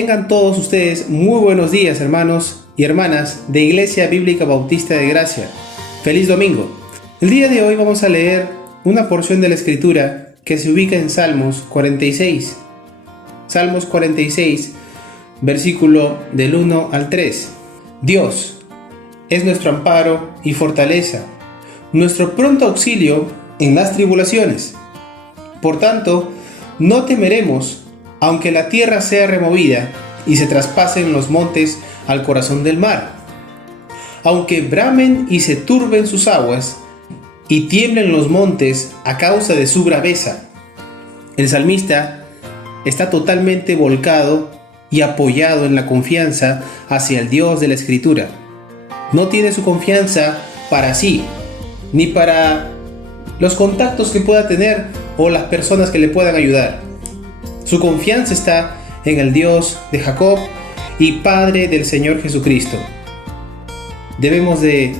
Tengan todos ustedes muy buenos días, hermanos y hermanas de Iglesia Bíblica Bautista de Gracia. ¡Feliz domingo! El día de hoy vamos a leer una porción de la Escritura que se ubica en Salmos 46. Salmos 46, versículo del 1 al 3. Dios es nuestro amparo y fortaleza, nuestro pronto auxilio en las tribulaciones. Por tanto, no temeremos, aunque la tierra sea removida y se traspasen los montes al corazón del mar, aunque bramen y se turben sus aguas y tiemblen los montes a causa de su braveza. El salmista está totalmente volcado y apoyado en la confianza hacia el Dios de la Escritura. No tiene su confianza para sí, ni para los contactos que pueda tener o las personas que le puedan ayudar. Su confianza está en el Dios de Jacob y Padre del Señor Jesucristo. Debemos de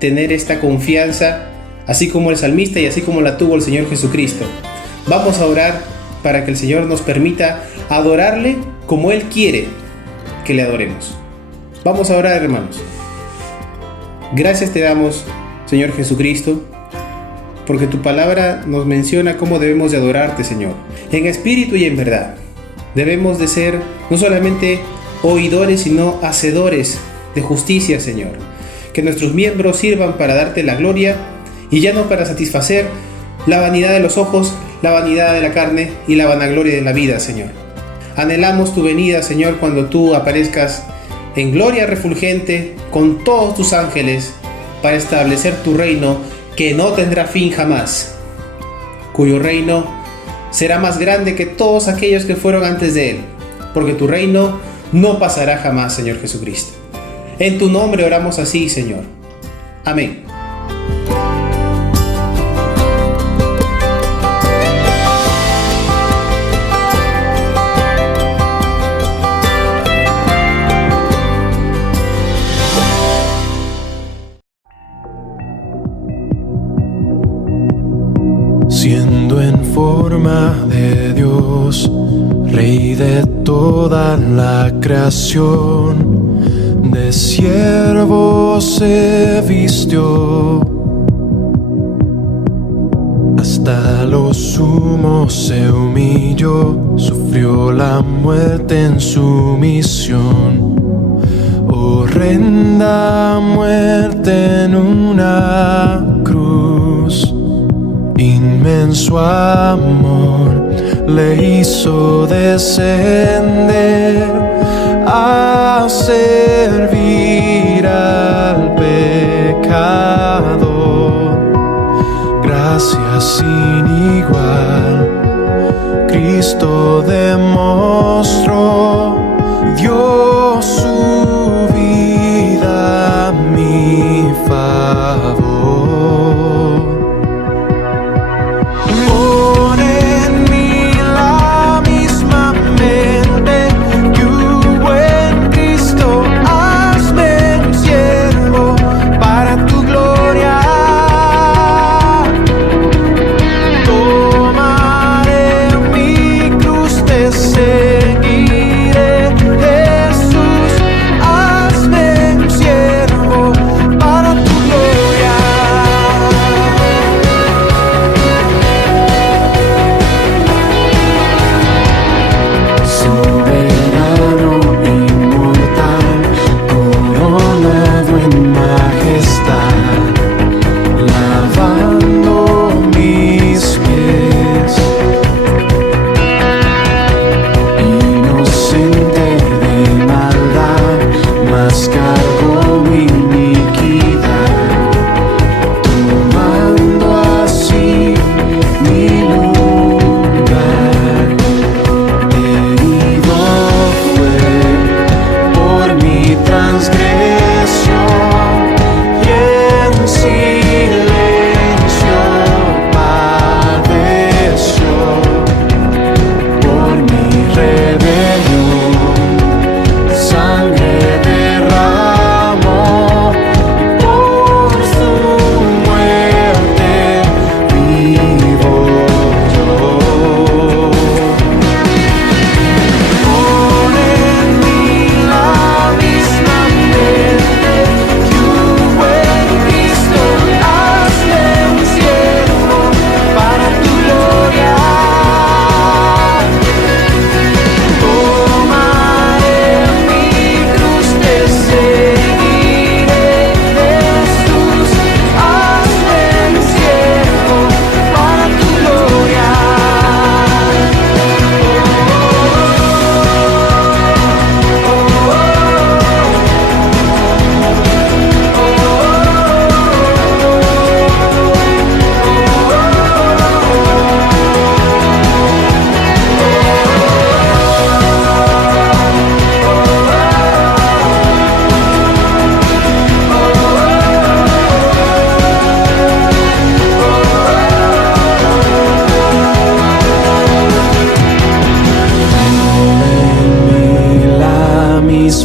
tener esta confianza, así como el salmista y así como la tuvo el Señor Jesucristo. Vamos a orar para que el Señor nos permita adorarle como Él quiere que le adoremos. Vamos a orar, hermanos. Gracias te damos, Señor Jesucristo, porque tu palabra nos menciona cómo debemos de adorarte, Señor, en espíritu y en verdad. Debemos de ser no solamente oidores, sino hacedores de justicia, Señor. Que nuestros miembros sirvan para darte la gloria y ya no para satisfacer la vanidad de los ojos, la vanidad de la carne y la vanagloria de la vida, Señor. Anhelamos tu venida, Señor, cuando tú aparezcas en gloria refulgente con todos tus ángeles para establecer tu reino que no tendrá fin jamás, cuyo reino será más grande que todos aquellos que fueron antes de él, porque tu reino no pasará jamás, Señor Jesucristo. En tu nombre oramos así, Señor. Amén. Siendo en forma de Dios, Rey de toda la creación, de siervo se vistió, hasta lo sumo se humilló, sufrió la muerte en su misión, horrenda muerte en una cruz. Inmenso amor le hizo descender a servir al pecador. Gracias sin igual, Cristo demostró, dio su vida a mi favor. Seguir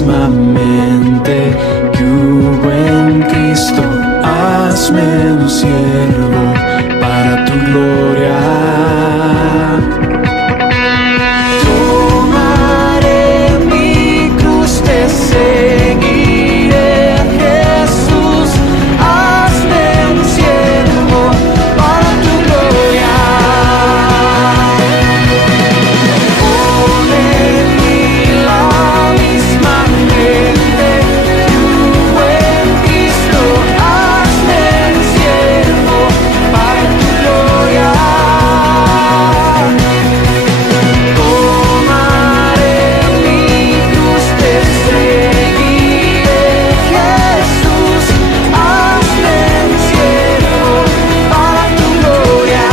misma mente que hubo en Cristo. Hazme un siervo para tu gloria. Tomaré mi cruz, te seguiré, Jesús. Hazme un siervo para tu gloria. Pon en mí la misma mente que hubo en Cristo. Hazme un siervo para tu gloria. Tomaré mi cruz, te seguiré, Jesús. Hazme un siervo para tu gloria.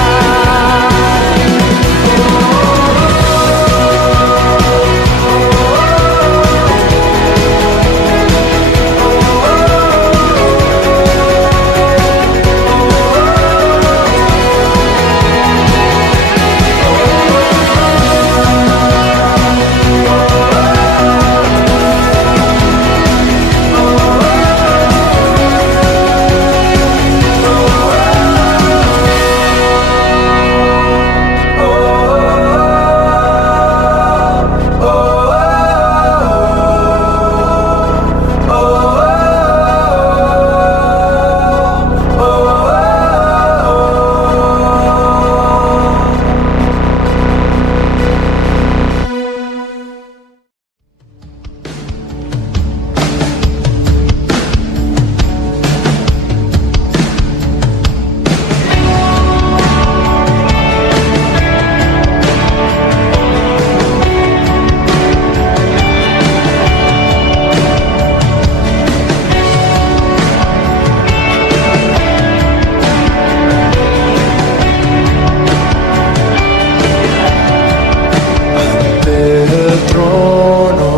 El trono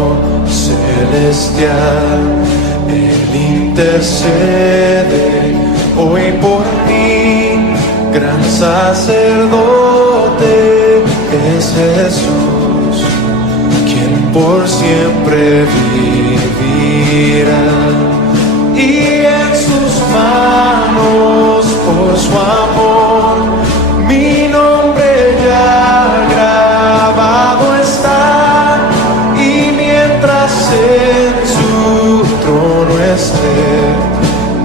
celestial, Él intercede hoy por mí. Gran sacerdote es Jesús, quien por siempre vivirá. Y en sus manos, por su amor, mi nombre ya grabado está. Y mientras en su trono esté,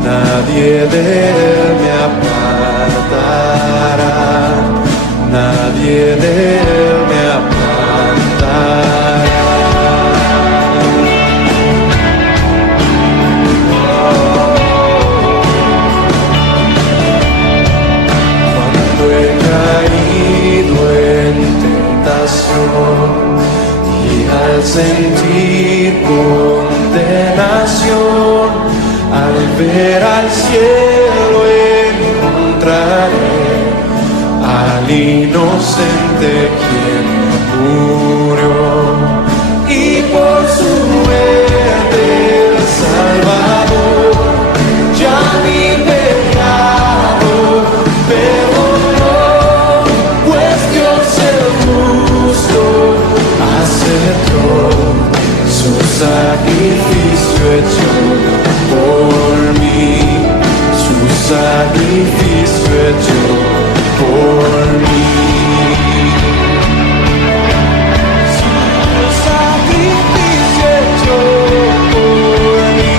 nadie de él me apartará. Nadie de él me apartará. Cuando he caído en tentación y al sentir condenación, al ver al cielo encontraré al inocente quien murió. Y por su muerte el Salvador ya mi pecado perdonó, pues Dios el justo aceptó su sacrificio hecho por mí, su sacrificio hecho por mí. Su sacrificio hecho por mí.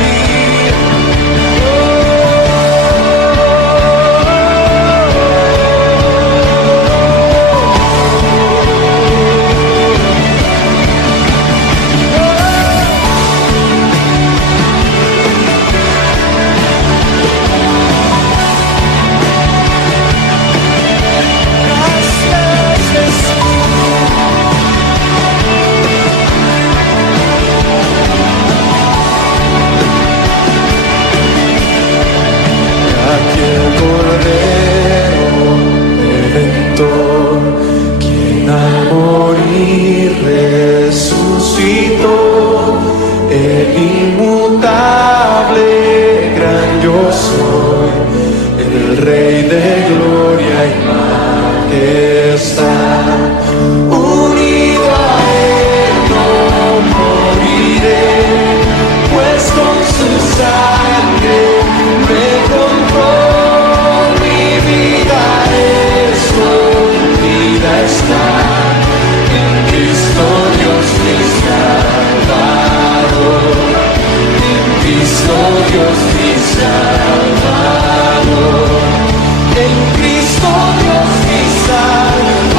sangre me compró. Mi vida es vida está en Cristo Dios mi Salvador. En Cristo Dios mi Salvador. En Cristo Dios mi Salvador.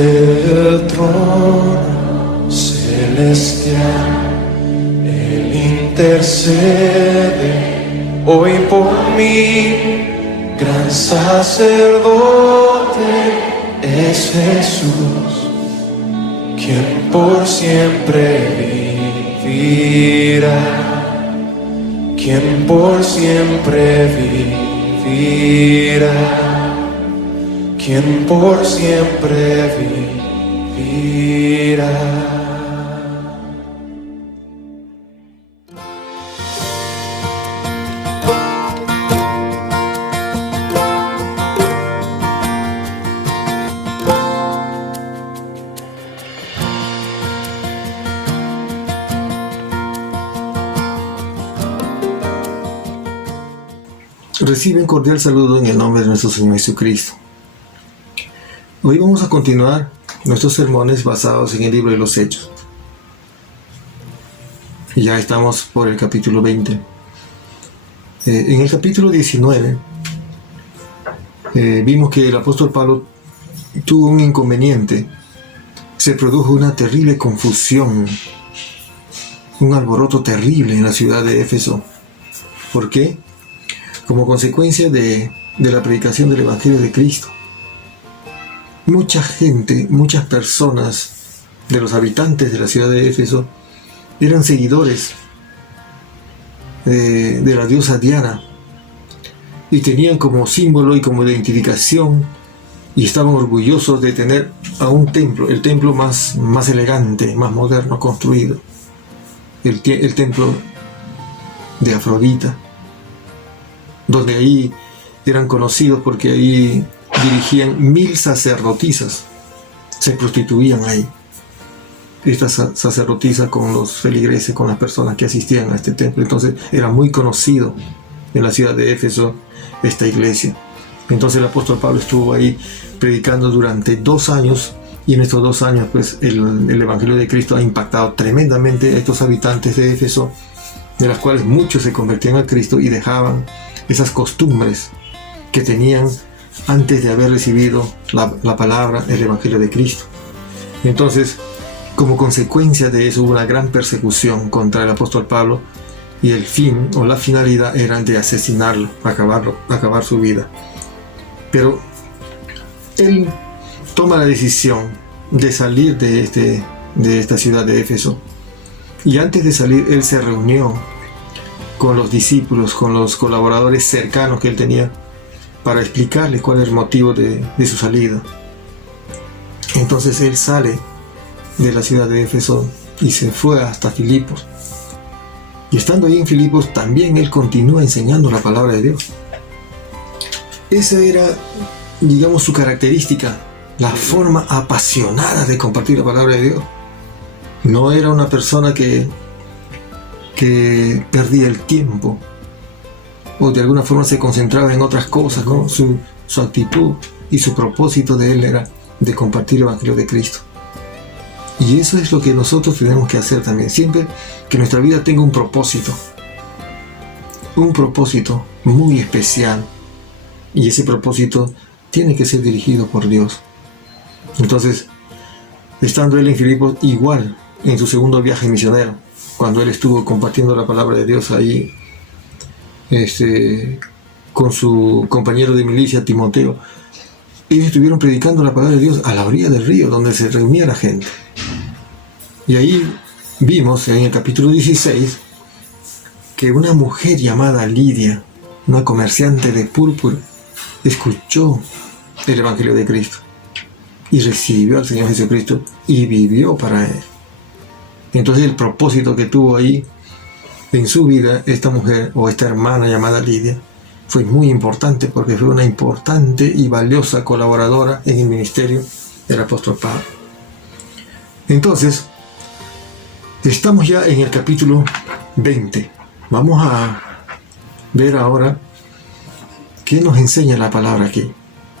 El trono celestial, Él intercede hoy por mí. Gran sacerdote es Jesús, quien por siempre vivirá, quien por siempre vivirá, quien por siempre vivirá. Reciben cordial saludo en el nombre de nuestro Señor Jesucristo. Hoy vamos a continuar nuestros sermones basados en el libro de los Hechos. Y ya estamos por el capítulo 20. En el capítulo 19 vimos que el apóstol Pablo tuvo un inconveniente. Se produjo una terrible confusión, un alboroto terrible en la ciudad de Éfeso. ¿Por qué? Como consecuencia de la predicación del Evangelio de Cristo. Mucha gente, muchas personas de los habitantes de la ciudad de Éfeso eran seguidores de la diosa Diana y tenían como símbolo y como identificación y estaban orgullosos de tener a un templo, el templo más elegante, más moderno construido, el templo de Afrodita, donde ahí eran conocidos porque ahí dirigían 1000 sacerdotisas, se prostituían ahí. Estas sacerdotisas con los feligreses, con las personas que asistían a este templo. Entonces era muy conocido en la ciudad de Éfeso esta iglesia. Entonces el apóstol Pablo estuvo ahí predicando durante 2 años, y en estos 2 años pues el Evangelio de Cristo ha impactado tremendamente a estos habitantes de Éfeso, de las cuales muchos se convertían a Cristo y dejaban esas costumbres que tenían antes de haber recibido la palabra, el Evangelio de Cristo. Entonces, como consecuencia de eso, hubo una gran persecución contra el apóstol Pablo, y el fin o la finalidad era de asesinarlo, acabar su vida. Pero él toma la decisión de salir de esta ciudad de Éfeso, y antes de salir él se reunió con los discípulos, con los colaboradores cercanos que él tenía, para explicarles cuál es el motivo de su salida. Entonces él sale de la ciudad de Éfeso y se fue hasta Filipos. Y estando ahí en Filipos, también él continúa enseñando la palabra de Dios. Esa era, digamos, su característica, la forma apasionada de compartir la palabra de Dios. No era una persona que perdía el tiempo o de alguna forma se concentraba en otras cosas, ¿no? Su actitud y su propósito de él era de compartir el Evangelio de Cristo. Y eso es lo que nosotros tenemos que hacer también, siempre que nuestra vida tenga un propósito muy especial, y ese propósito tiene que ser dirigido por Dios. Entonces, estando él en Filipos, igual en su segundo viaje misionero, cuando él estuvo compartiendo la palabra de Dios ahí con su compañero de milicia Timoteo, ellos estuvieron predicando la palabra de Dios a la orilla del río donde se reunía la gente. Y ahí vimos en el capítulo 16 que una mujer llamada Lidia, una comerciante de púrpura, escuchó el Evangelio de Cristo y recibió al Señor Jesucristo y vivió para Él. Entonces el propósito que tuvo ahí en su vida esta mujer o esta hermana llamada Lidia fue muy importante, porque fue una importante y valiosa colaboradora en el ministerio del apóstol Pablo. Entonces, estamos ya en el capítulo 20. Vamos a ver ahora qué nos enseña la palabra aquí.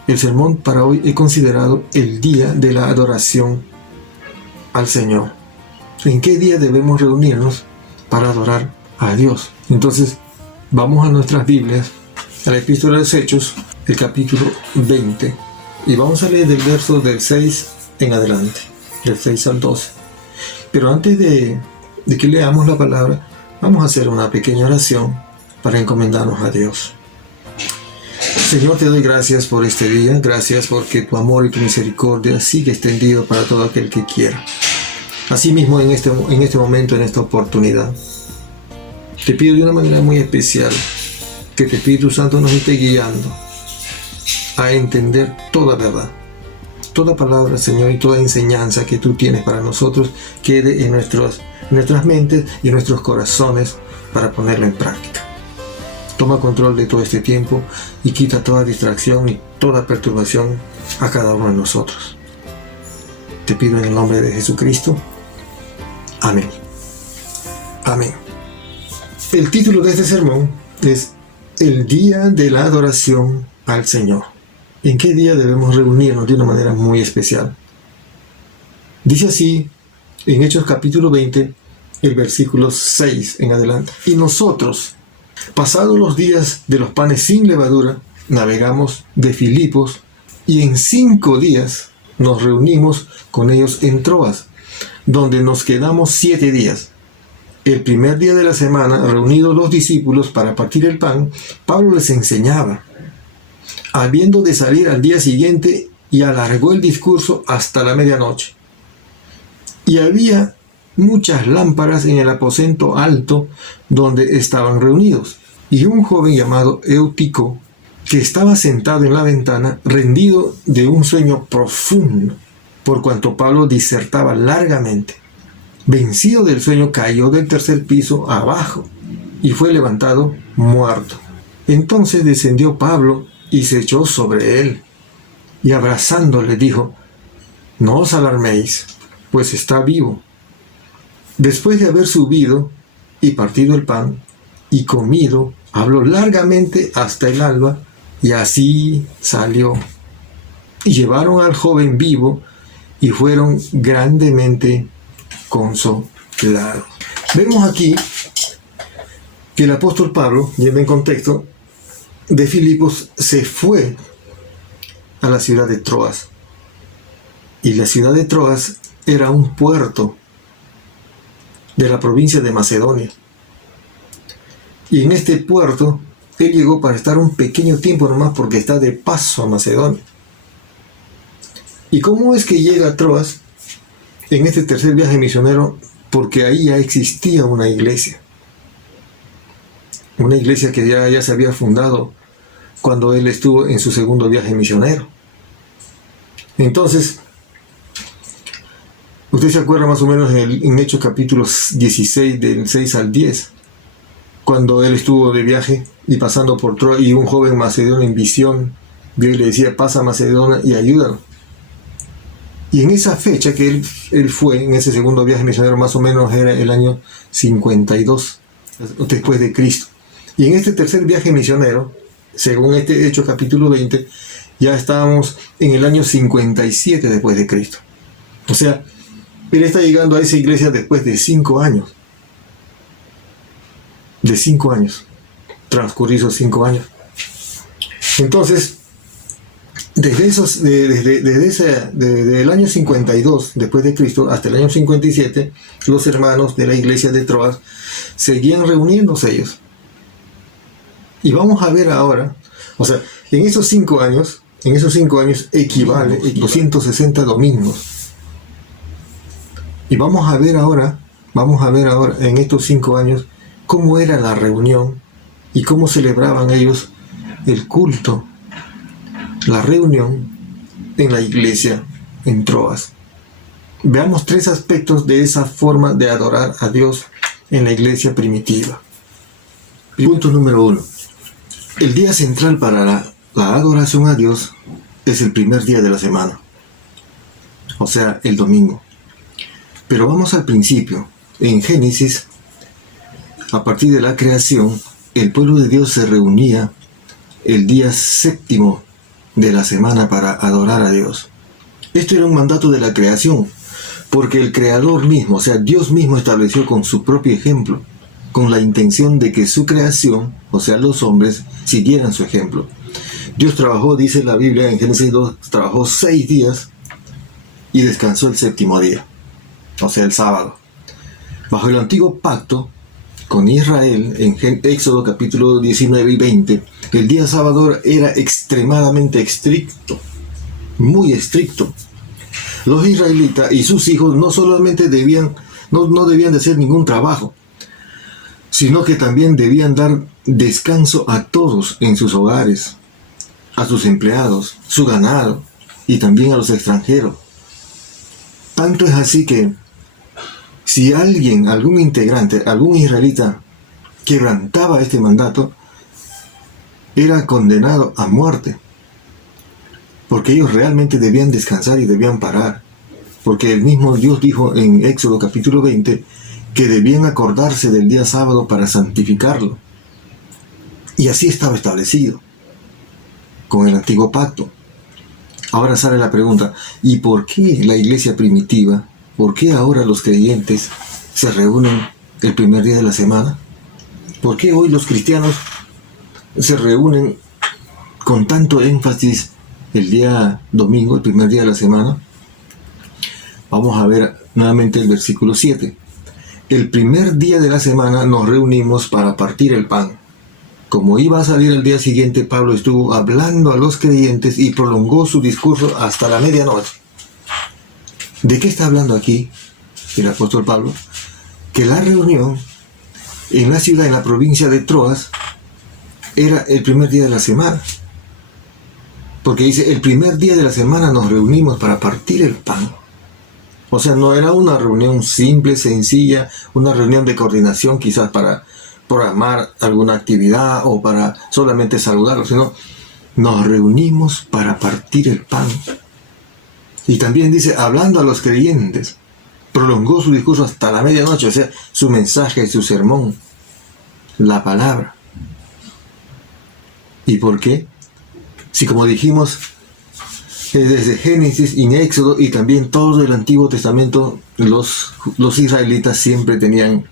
El sermón para hoy he considerado el día de la adoración al Señor. ¿En qué día debemos reunirnos para adorar a Dios? Entonces, vamos a nuestras Biblias, a la Epístola de los Hechos, el capítulo 20, y vamos a leer del verso del 6 en adelante, del 6 al 12. Pero antes de que leamos la palabra, vamos a hacer una pequeña oración para encomendarnos a Dios. Señor, te doy gracias por este día, gracias porque tu amor y tu misericordia sigue extendido para todo aquel que quiera. Asimismo, en este momento, en esta oportunidad, te pido de una manera muy especial que tu Espíritu Santo nos esté guiando a entender toda verdad. Toda palabra, Señor, y toda enseñanza que tú tienes para nosotros quede en nuestras mentes y en nuestros corazones para ponerlo en práctica. Toma control de todo este tiempo y quita toda distracción y toda perturbación a cada uno de nosotros. Te pido en el nombre de Jesucristo. Amén. Amén. El título de este sermón es El día de la adoración al Señor. ¿En qué día debemos reunirnos de una manera muy especial? Dice así en Hechos capítulo 20, el versículo 6 en adelante. Y nosotros, pasados los días de los panes sin levadura, navegamos de Filipos y en 5 días nos reunimos con ellos en Troas, donde nos quedamos 7 días. El primer día de la semana, reunidos los discípulos para partir el pan, Pablo les enseñaba, habiendo de salir al día siguiente, y alargó el discurso hasta la medianoche. Y había muchas lámparas en el aposento alto donde estaban reunidos, y un joven llamado Eutico, que estaba sentado en la ventana, rendido de un sueño profundo, por cuanto Pablo disertaba largamente. Vencido del sueño, cayó del 3er piso abajo y fue levantado muerto. Entonces descendió Pablo y se echó sobre él, y abrazándole dijo: no os alarméis, pues está vivo. Después de haber subido y partido el pan y comido, habló largamente hasta el alba, y así salió. Y llevaron al joven vivo y fueron grandemente consolados. Vemos aquí que el apóstol Pablo, yendo en contexto, de Filipos se fue a la ciudad de Troas. Y la ciudad de Troas era un puerto de la provincia de Macedonia. Y en este puerto él llegó para estar un pequeño tiempo nomás, porque está de paso a Macedonia. ¿Y cómo es que llega a Troas en este tercer viaje misionero? Porque ahí ya existía una iglesia que ya se había fundado cuando él estuvo en su segundo viaje misionero. Entonces, usted se acuerda más o menos en Hechos capítulo 16, del 6 al 10, cuando él estuvo de viaje y pasando por Troas, y un joven macedonio en visión vio y le decía: pasa a Macedonia y ayúdanos. Y en esa fecha que él fue, en ese segundo viaje misionero, más o menos era el año 52 después de Cristo. Y en este tercer viaje misionero, según este Hechos capítulo 20, ya estábamos en el año 57 después de Cristo. O sea, él está llegando a esa iglesia después de 5 años. De 5 años. Transcurridos 5 años. Entonces, desde el año 52 después de Cristo hasta el año 57, los hermanos de la iglesia de Troas seguían reuniéndose ellos. Y vamos a ver ahora, o sea, en esos 5 años equivale 260 domingos. Y vamos a ver ahora en estos 5 años cómo era la reunión y cómo celebraban ellos el culto, la reunión en la iglesia en Troas. Veamos 3 aspectos de esa forma de adorar a Dios en la iglesia primitiva. Punto número 1. El día central para la adoración a Dios es el primer día de la semana, o sea, el domingo. Pero vamos al principio. En Génesis, a partir de la creación, el pueblo de Dios se reunía el día 7º de la semana para adorar a Dios. Esto era un mandato de la creación, porque el Creador mismo, o sea, Dios mismo estableció con su propio ejemplo, con la intención de que su creación, o sea, los hombres, siguieran su ejemplo. Dios trabajó, dice la Biblia en Génesis 2, trabajó 6 días y descansó el 7º día, o sea, el sábado. Bajo el antiguo pacto con Israel, en Éxodo capítulo 19 y 20, el día sábado era extremadamente estricto, muy estricto. Los israelitas y sus hijos no solamente no debían de hacer ningún trabajo, sino que también debían dar descanso a todos en sus hogares, a sus empleados, su ganado y también a los extranjeros. Tanto es así que si algún integrante, algún israelita quebrantaba este mandato, era condenado a muerte, porque ellos realmente debían descansar y debían parar, porque el mismo Dios dijo en Éxodo capítulo 20 que debían acordarse del día sábado para santificarlo. Y así estaba establecido con el antiguo pacto. Ahora sale la pregunta, ¿y por qué la iglesia primitiva, por qué ahora los creyentes se reúnen el primer día de la semana? ¿Por qué hoy los cristianos se reúnen con tanto énfasis el día domingo, el primer día de la semana? Vamos a ver nuevamente el versículo 7. El primer día de la semana nos reunimos para partir el pan. Como iba a salir el día siguiente, Pablo estuvo hablando a los creyentes y prolongó su discurso hasta la medianoche. ¿De qué está hablando aquí el apóstol Pablo? Que la reunión en la ciudad, en la provincia de Troas, era el primer día de la semana. Porque dice, el primer día de la semana nos reunimos para partir el pan. O sea, no era una reunión simple, sencilla, una reunión de coordinación quizás para programar alguna actividad o para solamente saludarlo, sino nos reunimos para partir el pan. Y también dice, hablando a los creyentes, prolongó su discurso hasta la medianoche, o sea, su mensaje, su sermón, la palabra. ¿Y por qué? Si como dijimos, desde Génesis y Éxodo y también todo el Antiguo Testamento, los israelitas siempre tenían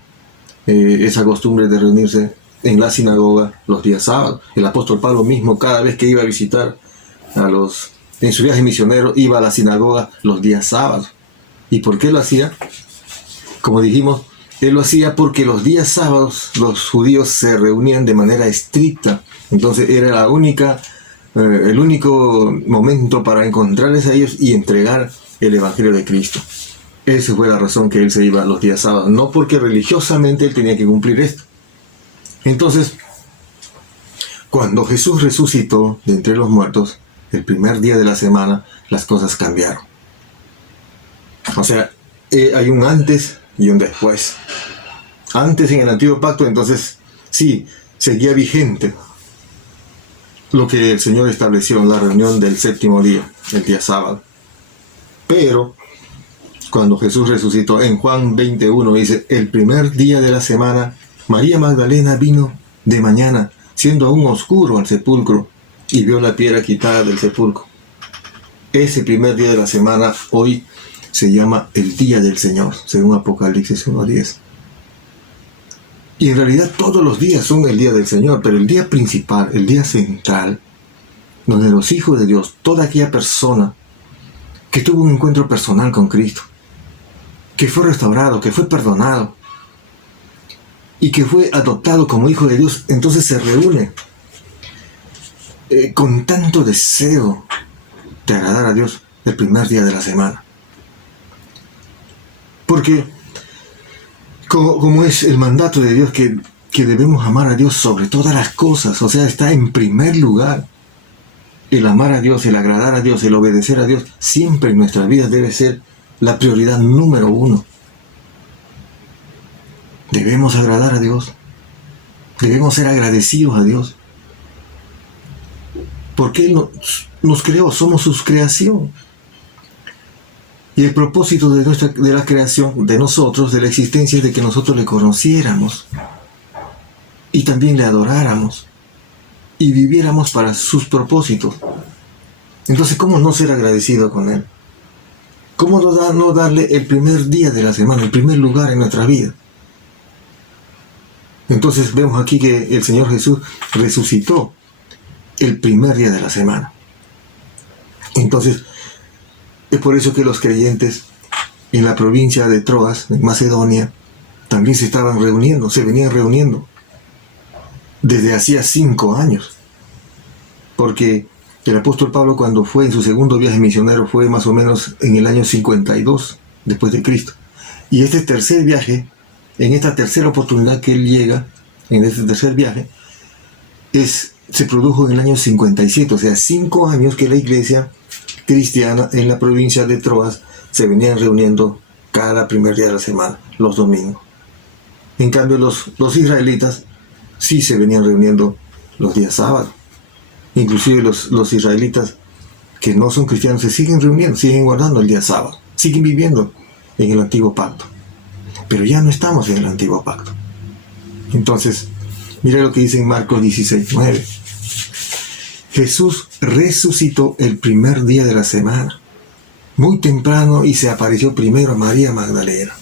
esa costumbre de reunirse en la sinagoga los días sábados. El apóstol Pablo mismo, cada vez que iba a visitar en su viaje misionero, iba a la sinagoga los días sábados. ¿Y por qué lo hacía? Como dijimos, él lo hacía porque los días sábados los judíos se reunían de manera estricta. Entonces era el único momento para encontrarles a ellos y entregar el Evangelio de Cristo. Esa fue la razón que él se iba los días sábados, no porque religiosamente él tenía que cumplir esto. Entonces, cuando Jesús resucitó de entre los muertos, el primer día de la semana, las cosas cambiaron. O sea, hay un antes y un después. Antes en el antiguo pacto, entonces, sí, seguía vigente lo que el Señor estableció en la reunión del 7º día, el día sábado. Pero cuando Jesús resucitó, en Juan 21 dice, el primer día de la semana, María Magdalena vino de mañana, siendo aún oscuro al sepulcro, y vio la piedra quitada del sepulcro. Ese primer día de la semana hoy se llama el día del Señor, según Apocalipsis 1:10. Y en realidad todos los días son el día del Señor, pero el día principal, el día central, donde los hijos de Dios, toda aquella persona que tuvo un encuentro personal con Cristo, que fue restaurado, que fue perdonado y que fue adoptado como hijo de Dios, entonces se reúne con tanto deseo de agradar a Dios el primer día de la semana. Porque como es el mandato de Dios que que debemos amar a Dios sobre todas las cosas. O sea, está en primer lugar. El amar a Dios, el agradar a Dios, el obedecer a Dios, siempre en nuestras vidas debe ser la prioridad número uno. Debemos agradar a Dios. Debemos ser agradecidos a Dios. Porque Él nos creó, somos su creación. Y el propósito de la creación, de nosotros, de la existencia, es de que nosotros le conociéramos. Y también le adoráramos. Y viviéramos para sus propósitos. Entonces, ¿cómo no ser agradecido con Él? ¿Cómo no darle el primer día de la semana, el primer lugar en nuestra vida? Entonces vemos aquí que el Señor Jesús resucitó el primer día de la semana. Entonces, es por eso que los creyentes en la provincia de Troas, en Macedonia, también se venían reuniendo desde hacía 5 años. Porque el apóstol Pablo, cuando fue en su segundo viaje misionero, fue más o menos en el año 52 después de Cristo. Y este tercer viaje, en esta tercera oportunidad que él llega, en este tercer viaje, se produjo en el año 57, o sea, 5 años que la iglesia cristiana en la provincia de Troas se venían reuniendo cada primer día de la semana, los domingos. En cambio, los israelitas sí se venían reuniendo los días sábados. Inclusive los israelitas que no son cristianos se siguen reuniendo, siguen guardando el día sábado, siguen viviendo en el antiguo pacto. Pero ya no estamos en el antiguo pacto. Entonces, mira lo que dice en Marcos 16:9. Jesús resucitó el primer día de la semana, muy temprano, y se apareció primero a María Magdalena.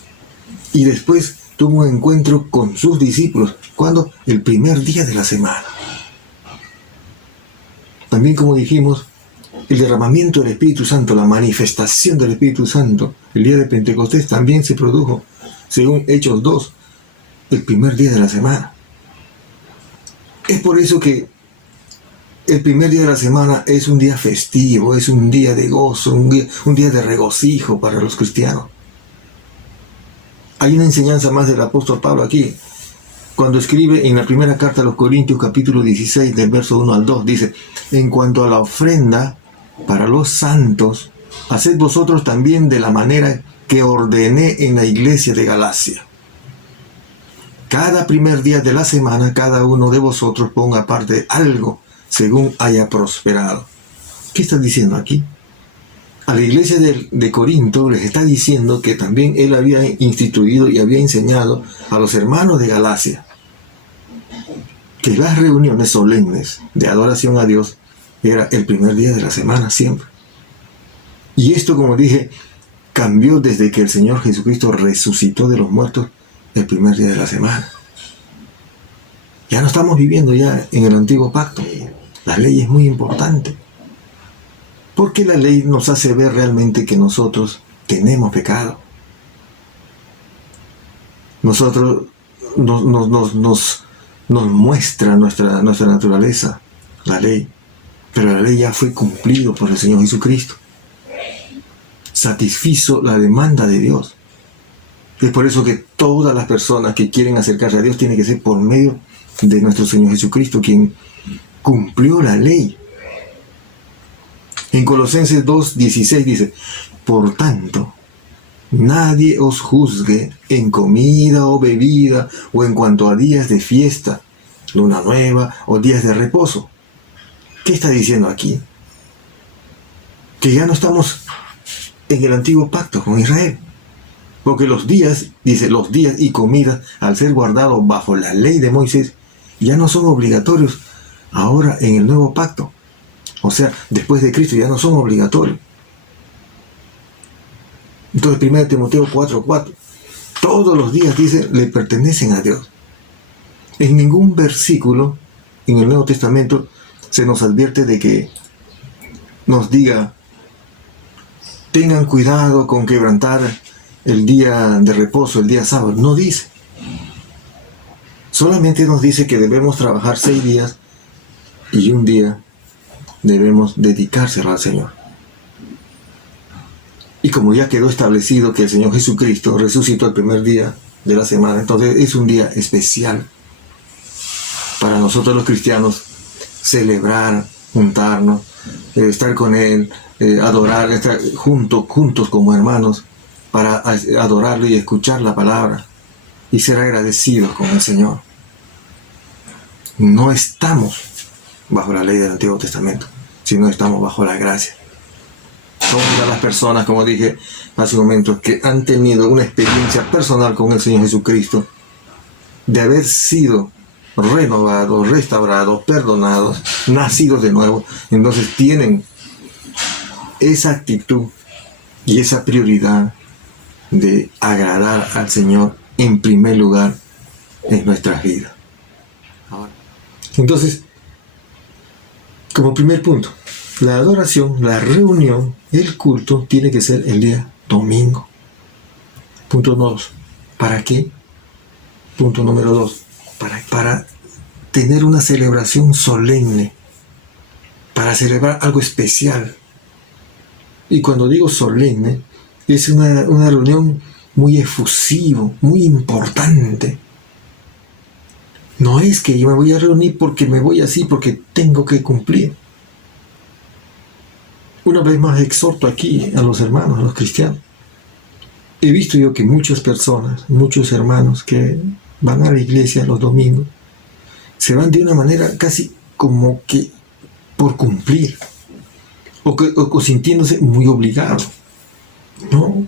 Y después tuvo un encuentro con sus discípulos. ¿Cuándo? El primer día de la semana. También, como dijimos, el derramamiento del Espíritu Santo, la manifestación del Espíritu Santo, el día de Pentecostés también se produjo, según Hechos 2, el primer día de la semana. Es por eso que el primer día de la semana es un día festivo, es un día de gozo, un día de regocijo para los cristianos. Hay una enseñanza más del apóstol Pablo aquí. Cuando escribe en la primera carta a los Corintios, capítulo 16, del verso 1 al 2, dice: en cuanto a la ofrenda para los santos, haced vosotros también de la manera que ordené en la iglesia de Galacia. Cada primer día de la semana, cada uno de vosotros ponga aparte algo según haya prosperado. ¿Qué está diciendo aquí? A la iglesia de Corinto les está diciendo que también él había instituido y había enseñado a los hermanos de Galacia que las reuniones solemnes de adoración a Dios era el primer día de la semana siempre. Y esto, como dije, cambió desde que el Señor Jesucristo resucitó de los muertos el primer día de la semana. Ya no estamos viviendo ya en el antiguo pacto. La ley es muy importante, porque la ley nos hace ver realmente que nosotros tenemos pecado. Nosotros nos muestra nuestra naturaleza, la ley. Pero la ley ya fue cumplido por el Señor Jesucristo. Satisfizo la demanda de Dios. Es por eso que todas las personas que quieren acercarse a Dios tienen que ser por medio de nuestro Señor Jesucristo, quien cumplió la ley. En Colosenses 2:16 dice: por tanto, nadie os juzgue en comida o bebida, o en cuanto a días de fiesta, luna nueva o días de reposo. ¿Qué está diciendo aquí? Que ya no estamos en el antiguo pacto con Israel. Porque los días, dice, los días y comidas, al ser guardados bajo la ley de Moisés, ya no son obligatorios ahora en el nuevo pacto. O sea, después de Cristo ya no son obligatorios. Entonces, 1 Timoteo 4:4, todos los días, dice, le pertenecen a Dios. En ningún versículo en el Nuevo Testamento se nos advierte de que nos diga: tengan cuidado con quebrantar el día de reposo, el día sábado. No dice. Solamente nos dice que debemos trabajar 6 días y un día debemos dedicárselo al Señor. Y como ya quedó establecido que el Señor Jesucristo resucitó el primer día de la semana, entonces es un día especial para nosotros los cristianos celebrar, juntarnos, estar con Él, adorar, estar juntos como hermanos para adorarlo y escuchar la palabra y ser agradecidos con el Señor. No estamos bajo la ley del Antiguo Testamento, sino estamos bajo la gracia. Todas las personas, como dije hace un momento, que han tenido una experiencia personal con el Señor Jesucristo, de haber sido renovados, restaurados, perdonados, nacidos de nuevo, entonces tienen esa actitud y esa prioridad de agradar al Señor en primer lugar en nuestras vidas. Entonces, como primer punto, la adoración, la reunión, el culto tiene que ser el día domingo. Punto 2. ¿Para qué? Punto número 2. Para tener una celebración solemne, para celebrar algo especial. Y cuando digo solemne, es una reunión muy efusiva, muy importante. No es que yo me voy a reunir porque me voy así, porque tengo que cumplir. Una vez más exhorto aquí a los hermanos, a los cristianos. He visto yo que muchas personas, muchos hermanos que van a la iglesia los domingos, se van de una manera casi como que por cumplir, o sintiéndose muy obligados. No.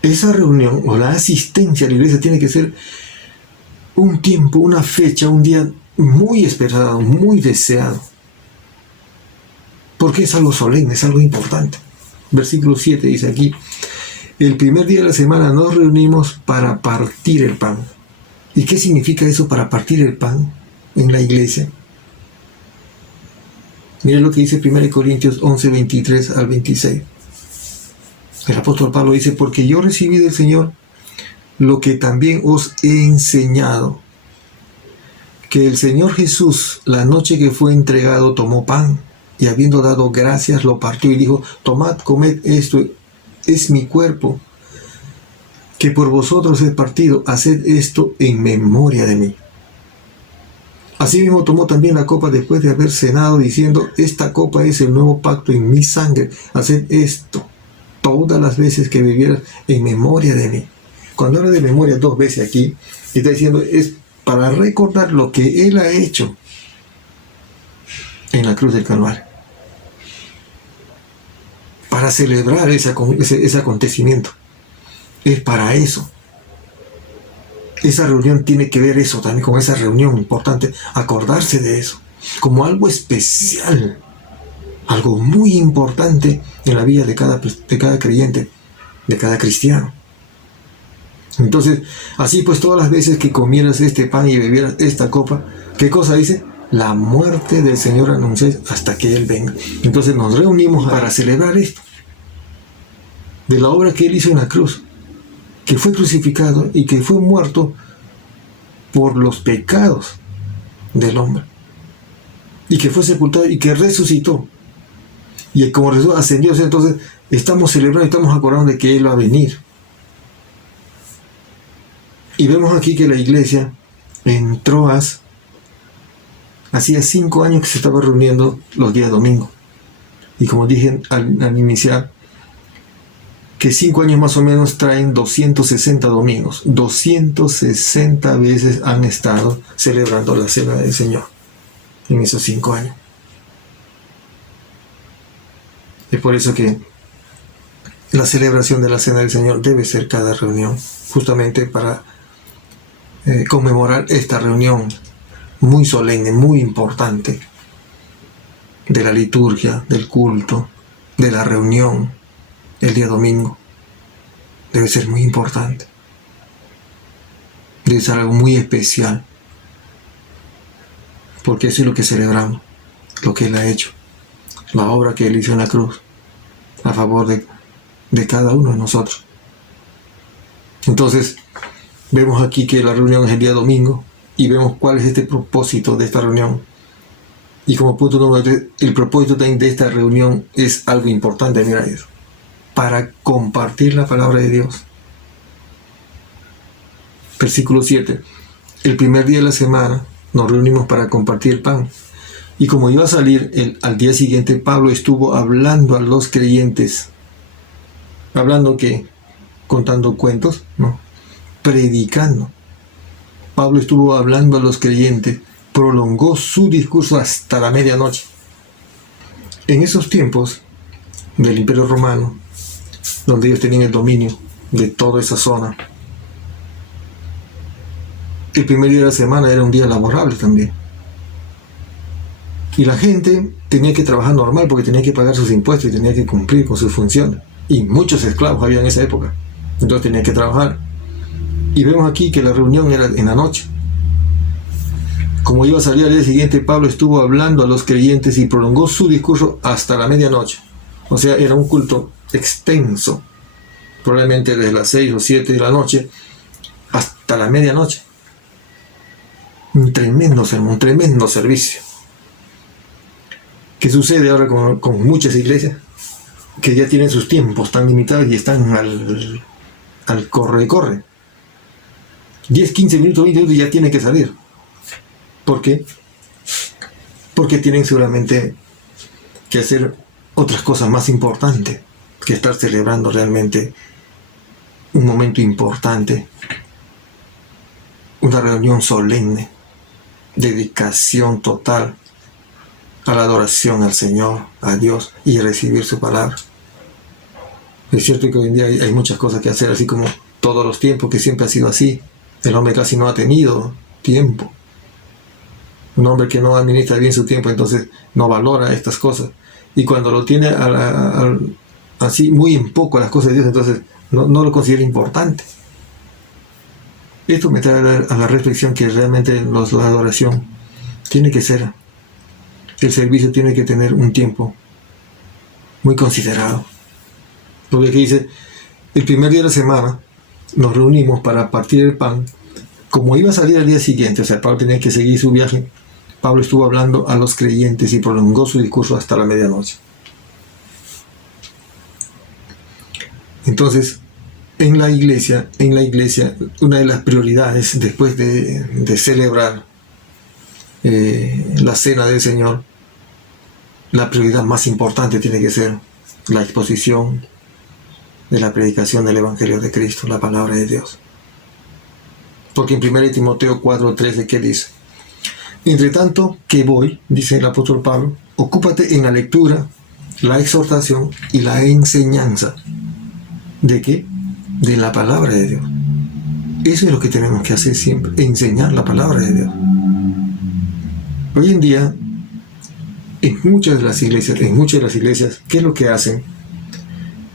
Esa reunión o la asistencia a la iglesia tiene que ser un tiempo, una fecha, un día muy esperado, muy deseado. Porque es algo solemne, es algo importante. Versículo 7 dice aquí: el primer día de la semana nos reunimos para partir el pan. ¿Y qué significa eso, para partir el pan en la iglesia? Miren lo que dice 1 Corintios 11, 23 al 26. El apóstol Pablo dice: porque yo recibí del Señor lo que también os he enseñado, que el Señor Jesús, la noche que fue entregado, tomó pan, y habiendo dado gracias, lo partió y dijo: tomad, comed, esto es mi cuerpo, que por vosotros he partido, haced esto en memoria de mí. Asimismo tomó también la copa después de haber cenado, diciendo: esta copa es el nuevo pacto en mi sangre, haced esto todas las veces que bebieras en memoria de mí. Cuando habla de memoria dos veces aquí, está diciendo es para recordar lo que Él ha hecho en la cruz del Calvario, para celebrar ese acontecimiento. Es para eso. Esa reunión tiene que ver eso también, con esa reunión importante, acordarse de eso como algo especial, algo muy importante en la vida de cada creyente, de cada cristiano. Entonces, así pues, todas las veces que comieras este pan y bebieras esta copa, ¿qué cosa dice? La muerte del Señor anunciáis hasta que Él venga. Entonces nos reunimos para celebrar esto, de la obra que Él hizo en la cruz, que fue crucificado y que fue muerto por los pecados del hombre, y que fue sepultado y que resucitó, y como ascendió. Entonces estamos celebrando y estamos acordando de que Él va a venir. Y vemos aquí que la iglesia en Troas hacía 5 años que se estaba reuniendo los días domingos, y como dije al iniciar, que 5 años más o menos traen 260 domingos. 260 veces han estado celebrando la cena del Señor en esos 5 años. Es por eso que la celebración de la cena del Señor debe ser cada reunión, justamente para conmemorar esta reunión muy solemne, muy importante, de la liturgia, del culto, de la reunión. El día domingo debe ser muy importante, debe ser algo muy especial, porque eso es lo que celebramos, lo que Él ha hecho, la obra que Él hizo en la cruz a favor de cada uno de nosotros. Entonces vemos aquí que la reunión es el día domingo, y vemos cuál es este propósito de esta reunión. Y como punto número 3, el propósito también de esta reunión es algo importante. Mira eso: para compartir la palabra de Dios. Versículo 7. el primer día de la semana nos reunimos para compartir el pan. Y como iba a salir al día siguiente, Pablo estuvo hablando a los creyentes. ¿Hablando qué? Contando cuentos, ¿no? Predicando. Pablo estuvo hablando a los creyentes, prolongó su discurso hasta la medianoche. En esos tiempos del Imperio Romano, donde ellos tenían el dominio de toda esa zona, el primer día de la semana era un día laborable también. Y la gente tenía que trabajar normal porque tenía que pagar sus impuestos y tenía que cumplir con sus funciones. Y muchos esclavos había en esa época. Entonces tenía que trabajar. Y vemos aquí que la reunión era en la noche. Como iba a salir al día siguiente, Pablo estuvo hablando a los creyentes y prolongó su discurso hasta la medianoche. O sea, era un culto extenso. Probablemente desde las 6 o 7 de la noche hasta la medianoche. Un tremendo sermón, un tremendo servicio. ¿Qué sucede ahora con muchas iglesias? Que ya tienen sus tiempos tan limitados y están al corre y corre. 10, 15 minutos, 20 minutos y ya tienen que salir. ¿Por qué? Porque tienen seguramente que hacer otras cosas más importantes que estar celebrando realmente un momento importante, una reunión solemne, dedicación total a la adoración al Señor, a Dios y recibir su palabra. Es cierto que hoy en día hay muchas cosas que hacer, así como todos los tiempos, que siempre ha sido así. El hombre casi no ha tenido tiempo. Un hombre que no administra bien su tiempo, entonces no valora estas cosas. Y cuando lo tiene así muy en poco a las cosas de Dios, entonces no lo considera importante. Esto me trae a la reflexión que realmente la adoración tiene que ser, el servicio tiene que tener un tiempo muy considerado. Porque aquí dice, el primer día de la semana nos reunimos para partir el pan. Como iba a salir al día siguiente, o sea, Pablo tenía que seguir su viaje, Pablo estuvo hablando a los creyentes y prolongó su discurso hasta la medianoche. Entonces, en la iglesia, una de las prioridades después de celebrar la cena del Señor, la prioridad más importante tiene que ser la exposición de la predicación del Evangelio de Cristo, la palabra de Dios. Porque en 1 Timoteo 4:13, ¿qué dice? Entre tanto que voy, dice el apóstol Pablo, ocúpate en la lectura, la exhortación y la enseñanza. ¿De qué? De la palabra de Dios. Eso es lo que tenemos que hacer siempre, enseñar la palabra de Dios. Hoy en día, en muchas de las iglesias, ¿qué es lo que hacen?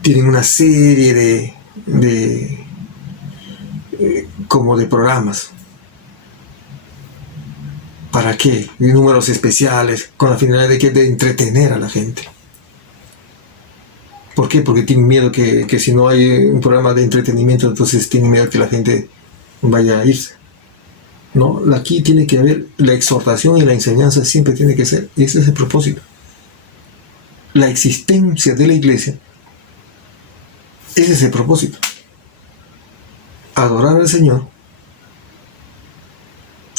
Tienen una serie de programas. ¿Para qué? De números especiales, con la finalidad de entretener a la gente. ¿Por qué? Porque tienen miedo que si no hay un programa de entretenimiento, entonces tienen miedo que la gente vaya a irse. No, aquí tiene que haber la exhortación y la enseñanza, siempre tiene que ser, y ese es el propósito. La existencia de la iglesia, ese es el propósito. Adorar al Señor,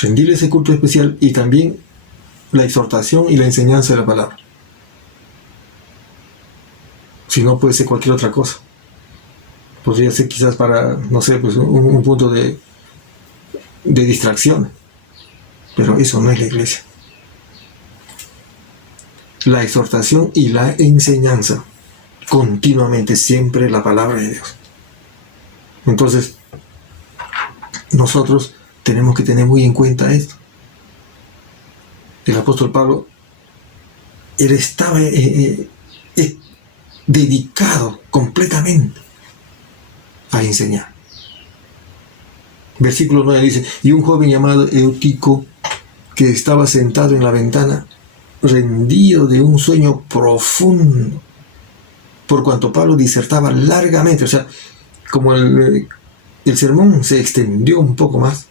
rendirle ese culto especial y también la exhortación y la enseñanza de la palabra. Si no, puede ser cualquier otra cosa. Podría ser quizás para, no sé, pues un punto de distracción. Pero eso no es la iglesia. La exhortación y la enseñanza, continuamente, siempre la palabra de Dios. Entonces, nosotros tenemos que tener muy en cuenta esto. El apóstol Pablo, él estaba dedicado completamente a enseñar. Versículo 9 dice, y un joven llamado Eutico, que estaba sentado en la ventana, rendido de un sueño profundo, por cuanto Pablo disertaba largamente, o sea, como el sermón se extendió un poco más,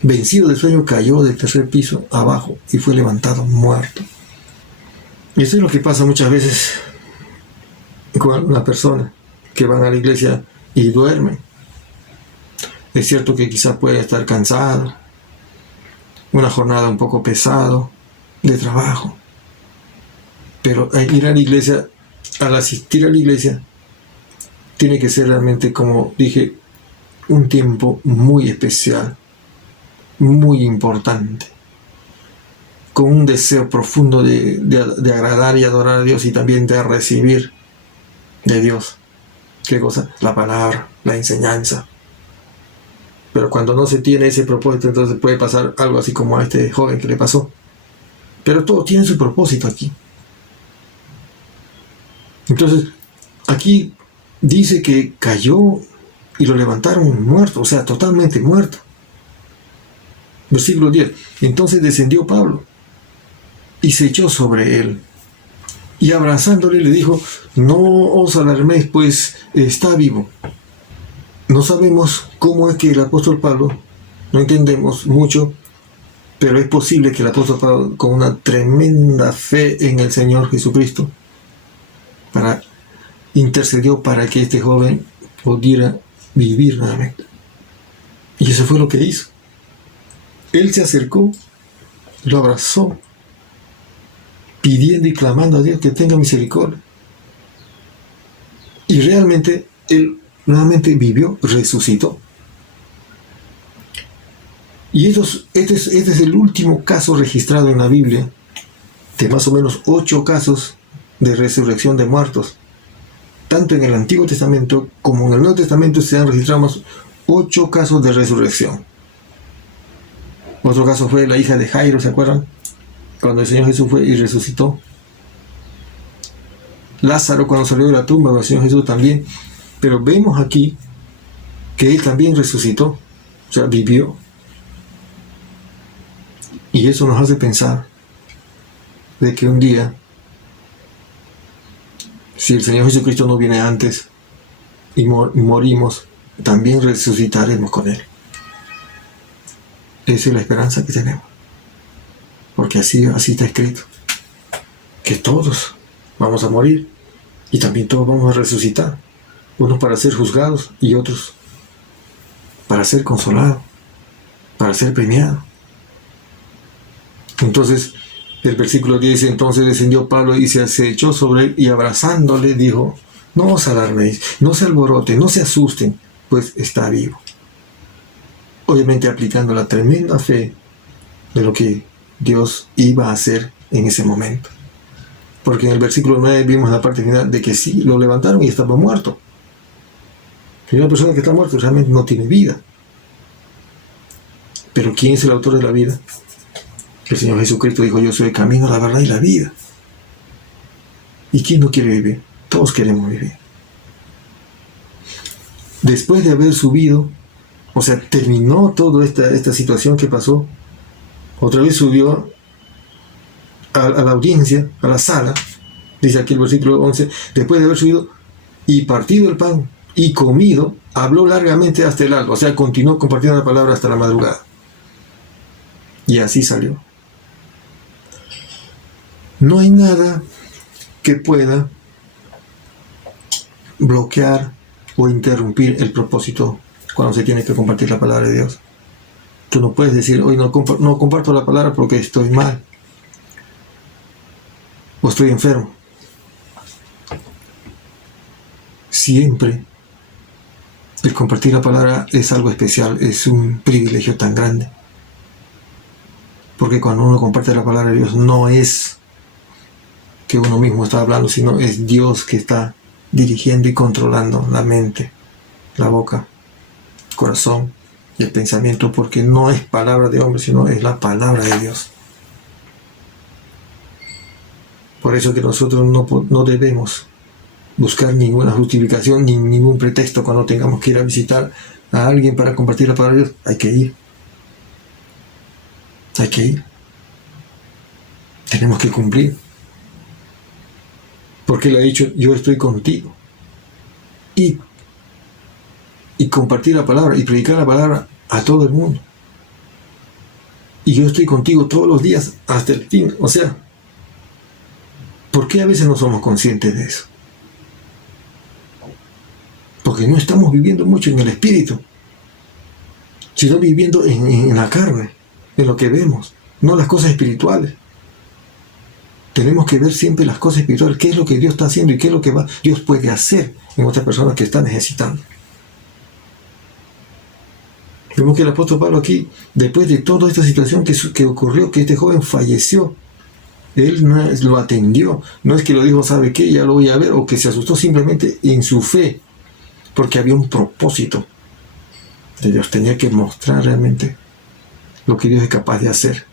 vencido del sueño, cayó del tercer piso abajo y fue levantado muerto. Y eso es lo que pasa muchas veces con una persona que van a la iglesia y duermen. Es cierto que quizás puede estar cansado, una jornada un poco pesado de trabajo, pero al ir a la iglesia, al asistir a la iglesia, tiene que ser realmente, como dije, un tiempo muy especial, muy importante, con un deseo profundo de agradar y adorar a Dios y también de recibir de Dios. ¿Qué cosa? La palabra, la enseñanza. Pero cuando no se tiene ese propósito, entonces puede pasar algo así como a este joven que le pasó. Pero todo tiene su propósito aquí. Entonces, aquí dice que cayó y lo levantaron muerto, o sea, totalmente muerto. Versículo 10. Entonces descendió Pablo y se echó sobre él. Y abrazándole le dijo, no os alarméis, pues está vivo. No sabemos cómo es que el apóstol Pablo, no entendemos mucho, pero es posible que el apóstol Pablo, con una tremenda fe en el Señor Jesucristo, intercedió para que este joven pudiera vivir nuevamente. Y eso fue lo que hizo. Él se acercó, lo abrazó, pidiendo y clamando a Dios que tenga misericordia. Y realmente él nuevamente vivió, resucitó. Y este es el último caso registrado en la Biblia, de más o menos 8 casos de resurrección de muertos. Tanto en el Antiguo Testamento como en el Nuevo Testamento se han registrado 8 casos de resurrección. Otro caso fue la hija de Jairo, ¿se acuerdan? Cuando el Señor Jesús fue y resucitó. Lázaro cuando salió de la tumba, el Señor Jesús también. Pero vemos aquí que Él también resucitó, o sea, vivió. Y eso nos hace pensar de que un día, si el Señor Jesucristo no viene antes y morimos, también resucitaremos con Él. Esa es la esperanza que tenemos. Porque así está escrito. Que todos vamos a morir y también todos vamos a resucitar. Unos para ser juzgados y otros para ser consolados, para ser premiados. Entonces, el versículo 10 dice, entonces descendió Pablo y se echó sobre él y abrazándole dijo, no os alarméis, no se alboroten, no se asusten, pues está vivo. Obviamente aplicando la tremenda fe de lo que Dios iba a hacer en ese momento. Porque en el versículo 9 vimos la parte final de que sí, lo levantaron y estaba muerto. Y una persona que está muerta realmente no tiene vida. Pero ¿quién es el autor de la vida? El Señor Jesucristo dijo, yo soy el camino, la verdad y la vida. ¿Y quién no quiere vivir? Todos queremos vivir. Después de haber subido, o sea, terminó toda esta situación que pasó, otra vez subió a la audiencia, a la sala, dice aquí el versículo 11, después de haber subido y partido el pan y comido, habló largamente hasta el alba, o sea, continuó compartiendo la palabra hasta la madrugada. Y así salió. No hay nada que pueda bloquear o interrumpir el propósito cuando se tiene que compartir la palabra de Dios. Tú no puedes decir, hoy no comparto la palabra porque estoy mal o estoy enfermo. Siempre el compartir la palabra es algo especial, es un privilegio tan grande. Porque cuando uno comparte la palabra de Dios, no es que uno mismo está hablando, sino es Dios que está dirigiendo y controlando la mente, la boca, el corazón y el pensamiento, porque no es palabra de hombre, sino es la palabra de Dios. Por eso que nosotros no debemos buscar ninguna justificación ni ningún pretexto cuando tengamos que ir a visitar a alguien para compartir la palabra de Dios. Hay que ir. Hay que ir. Tenemos que cumplir. Porque Él ha dicho, yo estoy contigo. Y compartir la palabra y predicar la palabra a todo el mundo. Y yo estoy contigo todos los días hasta el fin. O sea, ¿por qué a veces no somos conscientes de eso? Porque no estamos viviendo mucho en el Espíritu. sino viviendo en la carne, en lo que vemos, no las cosas espirituales. Tenemos que ver siempre las cosas espirituales, qué es lo que Dios está haciendo y qué es lo que Dios puede hacer en otra persona que está necesitando. Vemos que el apóstol Pablo aquí, después de toda esta situación que ocurrió, que este joven falleció, él no lo atendió, no es que lo dijo, ¿sabe qué? Ya lo voy a ver, o que se asustó, simplemente en su fe, porque había un propósito de Dios, tenía que mostrar realmente lo que Dios es capaz de hacer.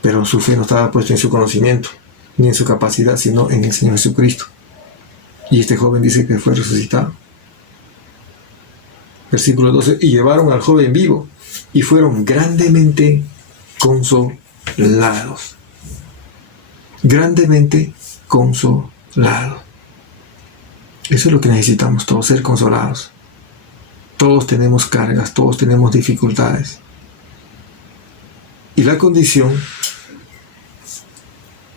Pero su fe no estaba puesta en su conocimiento, ni en su capacidad, sino en el Señor Jesucristo. Y este joven dice que fue resucitado. Versículo 12, y llevaron al joven vivo, y fueron grandemente consolados. Grandemente consolados. Eso es lo que necesitamos todos, ser consolados. Todos tenemos cargas, todos tenemos dificultades. Y la condición,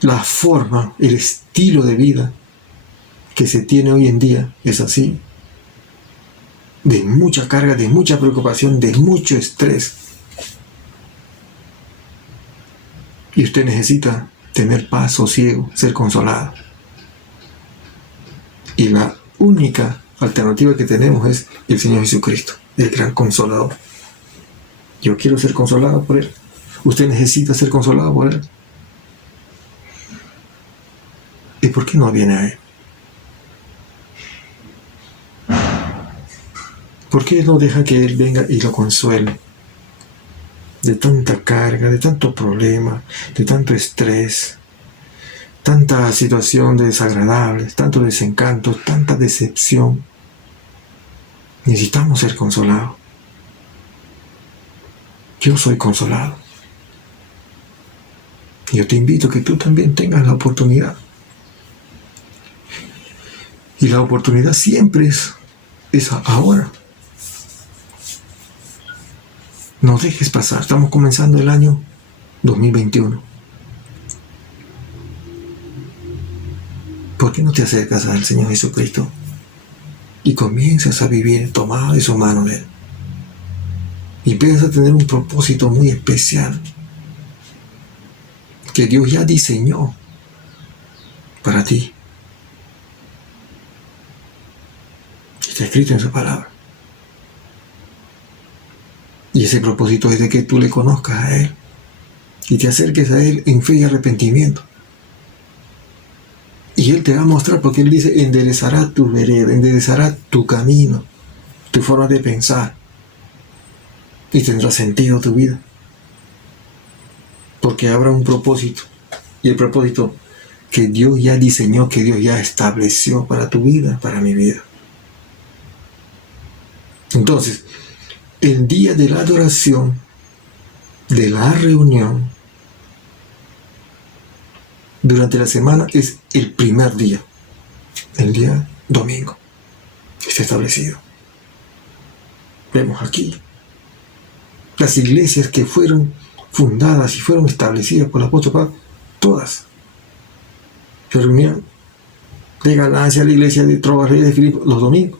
la forma, el estilo de vida que se tiene hoy en día es así. De mucha carga, de mucha preocupación, de mucho estrés. Y usted necesita tener paz, sosiego, ser consolado. Y la única alternativa que tenemos es el Señor Jesucristo, el gran consolador. Yo quiero ser consolado por Él. Usted necesita ser consolado por Él. ¿Y por qué no viene a Él? ¿Por qué no deja que Él venga y lo consuele? De tanta carga, de tanto problema, de tanto estrés, tanta situación desagradable, tanto desencanto, tanta decepción. Necesitamos ser consolados. Yo soy consolado. Yo te invito a que tú también tengas la oportunidad. Y la oportunidad siempre es ahora. No dejes pasar. Estamos comenzando el año 2021. ¿Por qué no te acercas al Señor Jesucristo y comienzas a vivir tomado de su mano de Él? Y empiezas a tener un propósito muy especial que Dios ya diseñó para ti. Está escrito en su palabra. Y ese propósito es de que tú le conozcas a Él y te acerques a Él en fe y arrepentimiento. Y Él te va a mostrar, porque Él dice, enderezará tu vereda, enderezará tu camino, tu forma de pensar, y tendrá sentido tu vida. Porque habrá un propósito, y el propósito que Dios ya diseñó, que Dios ya estableció para tu vida, para mi vida. Entonces, el día de la adoración, de la reunión, durante la semana es el primer día, el día domingo. Está establecido. Vemos aquí las iglesias que fueron fundadas y fueron establecidas por el apóstol Pablo, todas se reunían de Galacia, la iglesia de Troas Reyes de Filipo, los domingos.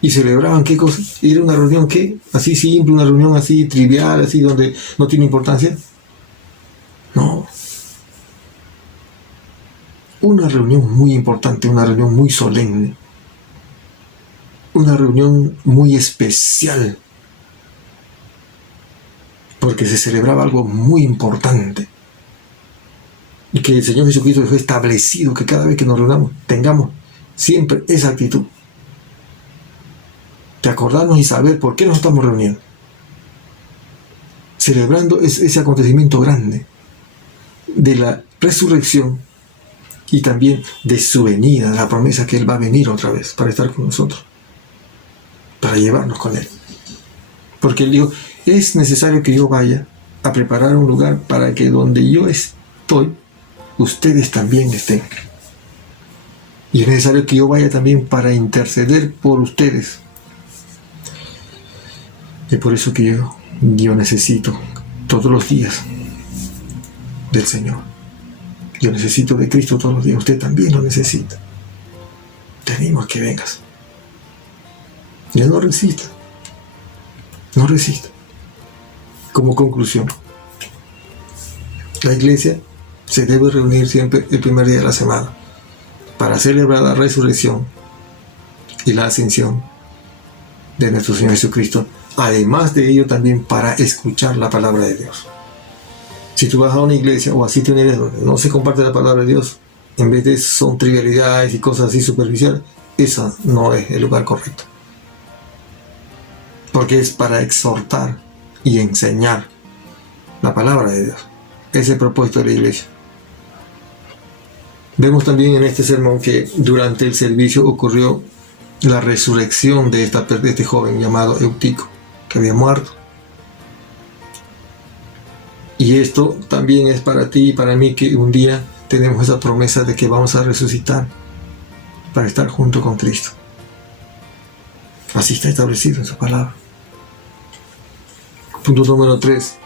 Y celebraban qué cosa. Era una reunión que así simple, una reunión así trivial, así donde no tiene importancia. No. Una reunión muy importante, una reunión muy solemne, una reunión muy especial, porque se celebraba algo muy importante. Y que el Señor Jesucristo fue establecido, que cada vez que nos reunamos tengamos siempre esa actitud de acordarnos y saber por qué nos estamos reuniendo, celebrando ese acontecimiento grande de la resurrección y también de su venida, de la promesa que Él va a venir otra vez para estar con nosotros, para llevarnos con Él. Porque Él dijo, es necesario que yo vaya a preparar un lugar para que donde yo estoy, ustedes también estén. Y es necesario que yo vaya también para interceder por ustedes. Y por eso que yo necesito todos los días del Señor. Yo necesito de Cristo todos los días. Usted también lo necesita. Te animo a que vengas. Ya no resista. No resista. Como conclusión, la iglesia se debe reunir siempre el primer día de la semana para celebrar la resurrección y la ascensión de nuestro Señor Jesucristo. Además de ello, también para escuchar la palabra de Dios. Si tú vas a una iglesia o a sitio donde no se comparte la palabra de Dios, en vez de eso son trivialidades y cosas así superficiales, esa no es el lugar correcto. Porque es para exhortar y enseñar la palabra de Dios. Ese es el propósito de la iglesia. Vemos también en este sermón que durante el servicio ocurrió la resurrección de este joven llamado Eutico, que había muerto. Y esto también es para ti y para mí, que un día tenemos esa promesa de que vamos a resucitar para estar junto con Cristo. Así está establecido en su palabra. Punto número 3.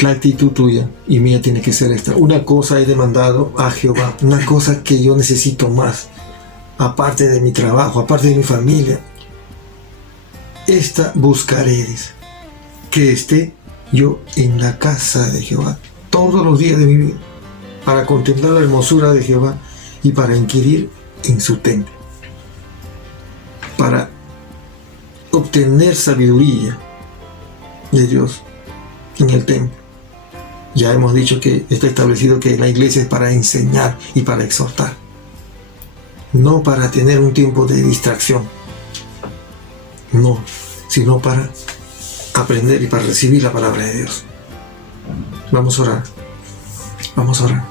La actitud tuya y mía tiene que ser esta. Una cosa he demandado a Jehová, una cosa que yo necesito más, aparte de mi trabajo, aparte de mi familia. Esta buscaré, que esté yo en la casa de Jehová todos los días de mi vida, para contemplar la hermosura de Jehová y para inquirir en su templo, para obtener sabiduría de Dios en el templo. Ya hemos dicho que está establecido que la iglesia es para enseñar y para exhortar, no para tener un tiempo de distracción, no, sino para aprender y para recibir la palabra de Dios. Vamos a orar. Vamos a orar.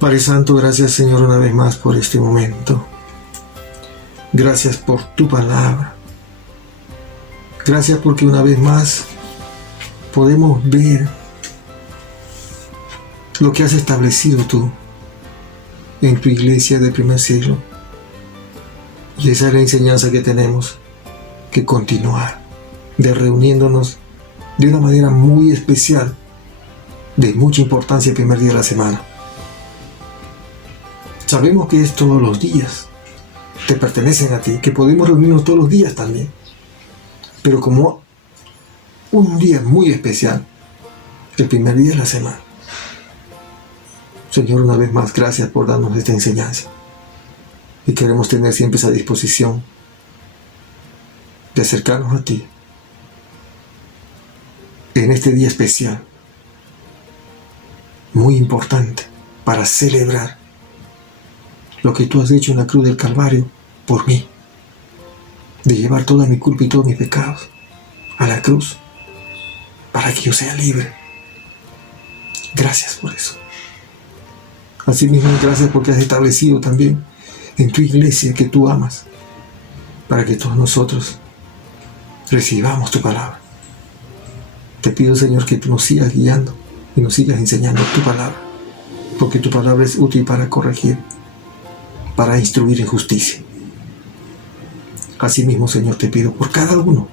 Padre Santo, gracias, Señor, una vez más por este momento. Gracias por tu palabra. Gracias porque una vez más podemos ver lo que has establecido tú en tu iglesia del primer siglo. Y esa es la enseñanza que tenemos que continuar, de reuniéndonos de una manera muy especial, de mucha importancia el primer día de la semana. Sabemos que es todos los días, te pertenecen a ti, que podemos reunirnos todos los días también, pero como un día muy especial, el primer día de la semana. Señor, una vez más, gracias por darnos esta enseñanza, y queremos tener siempre esa disposición de acercarnos a ti en este día especial, muy importante, para celebrar lo que tú has hecho en la cruz del Calvario por mí, de llevar toda mi culpa y todos mis pecados a la cruz para que yo sea libre. Gracias por eso. Asimismo, gracias porque has establecido también en tu iglesia que tú amas, para que todos nosotros recibamos tu palabra. Te pido, Señor, que tú nos sigas guiando y nos sigas enseñando tu palabra, porque tu palabra es útil para corregir, para instruir en justicia. Asimismo, Señor, te pido por cada uno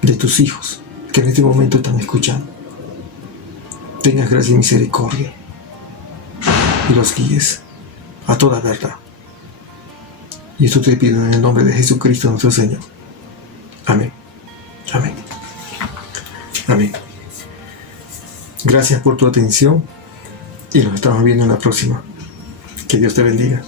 de tus hijos que en este momento están escuchando, tengas gracia y misericordia y los guíes a toda verdad. Y esto te pido en el nombre de Jesucristo nuestro Señor. Amén. Amén. Amén. Gracias por tu atención y nos estamos viendo en la próxima. Que Dios te bendiga.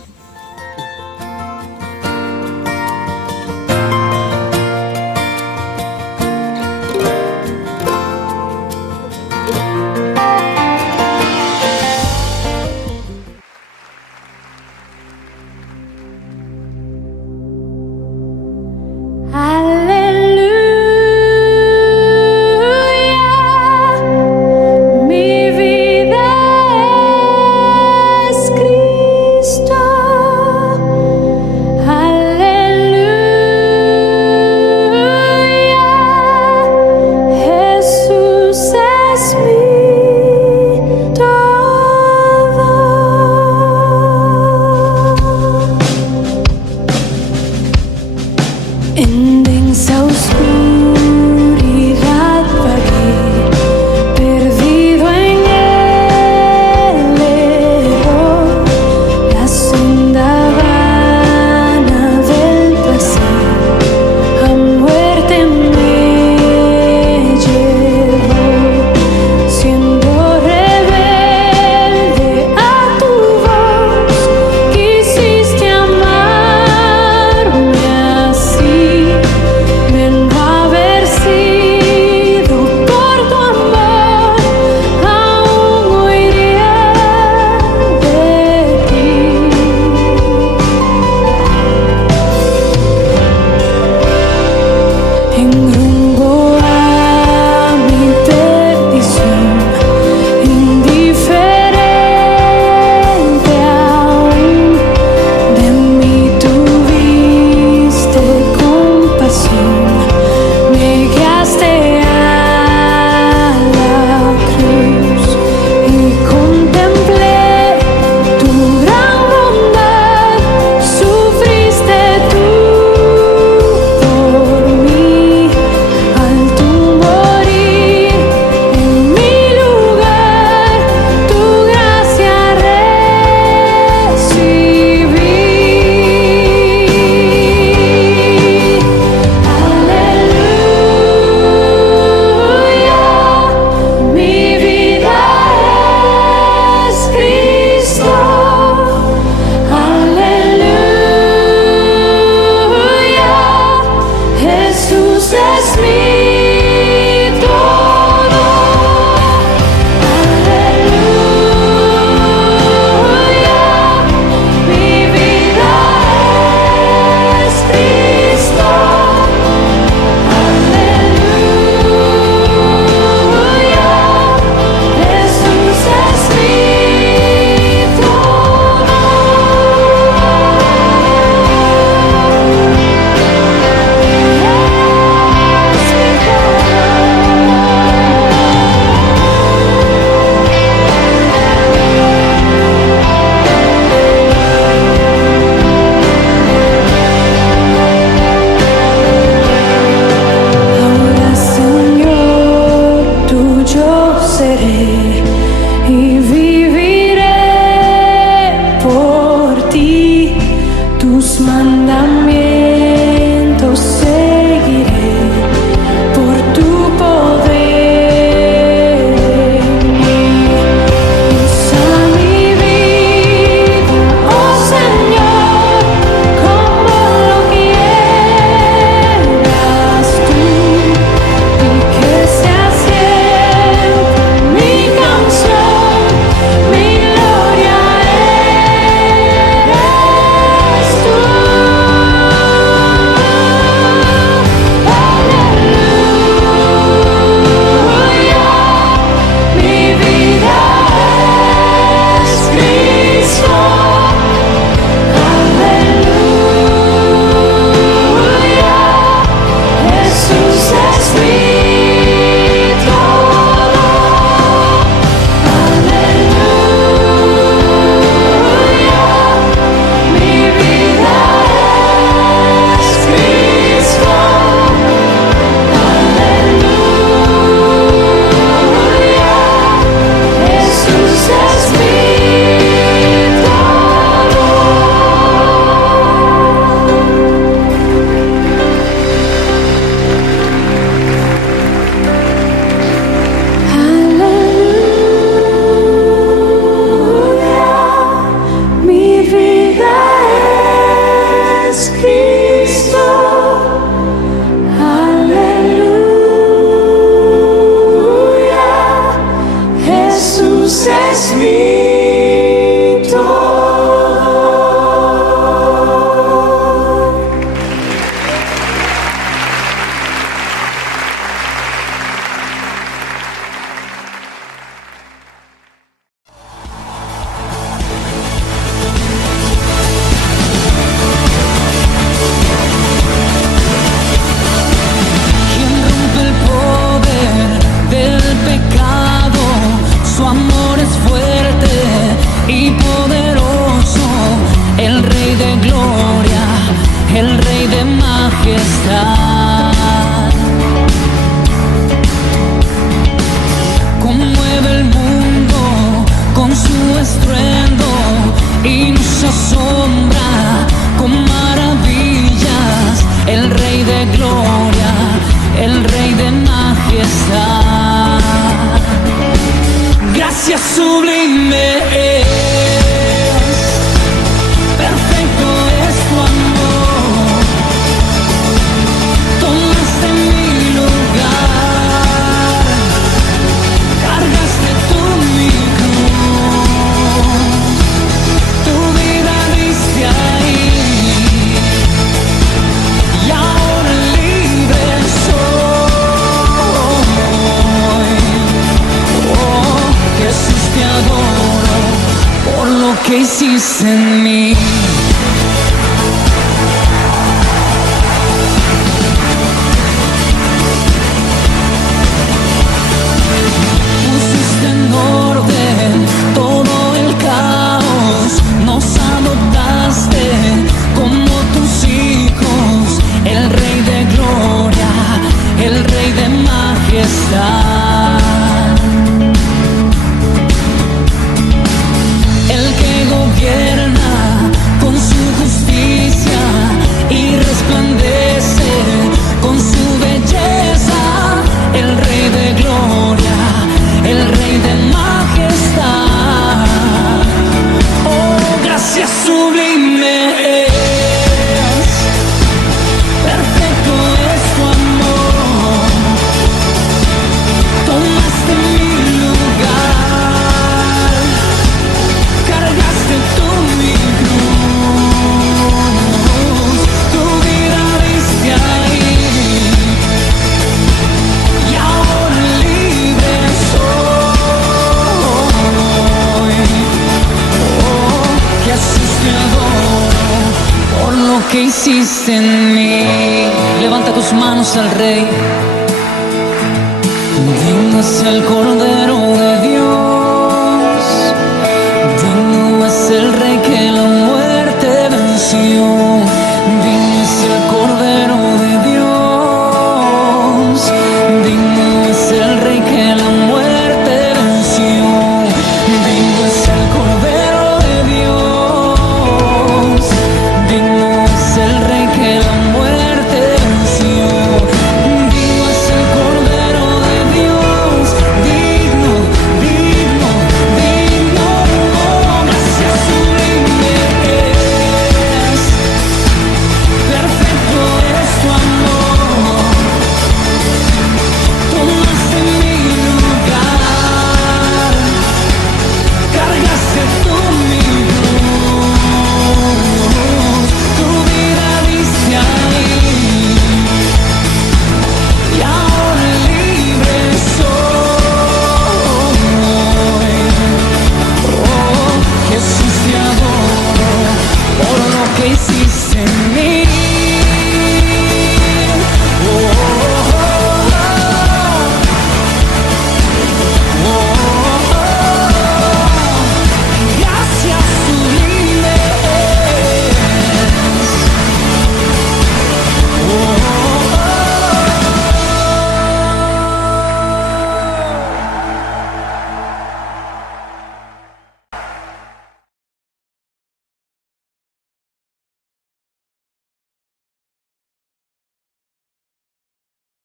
Mi vida es Cristo. mandamientos seguiré por tu poder. Usa mi vida, oh Señor, como lo quieras tú, y que sea siempre mi canción, mi gloria eres tú. Aleluya, mi vida es Cristo. Aleluya, Jesús es mi todo. Aleluya, mi vida es Cristo. Aleluya, Jesús es mi todo. Aleluya, mi vida es Cristo. Aleluya, Jesús es mi todo. Quien rompe el poder del pecado, su amor es fuerte y poderoso, el Rey de gloria, el Rey de majestad. Conmueve el mundo con su estruendo y nos asombra con maravillas, el Rey de gloria, el Rey de majestad. Gracias sublime es, perfecto es tu amor. Tomaste mi lugar, cargaste tú mi cruz, tu vida diste ahí, y ahora libre soy. Oh, Jesús, te adoro por lo que hiciste en mí. Pusiste en orden todo el caos, nos adoptaste como tus hijos, el Rey de gloria, el Rey de majestad. El que gobierna con su justicia y resplandece con su belleza, el Rey de gloria, el Rey de majestad. Oh, gracias sublime es, perfecto es tu amor. Tomaste mi lugar, cargaste tú mi cruz, tu vida diste ahí, y ahora libre soy. Oh, Jesús, te adoro por lo que hiciste en mí. Levanta tus manos al Rey. Digno es el Cordero de Dios, digno es el Rey que la muerte venció.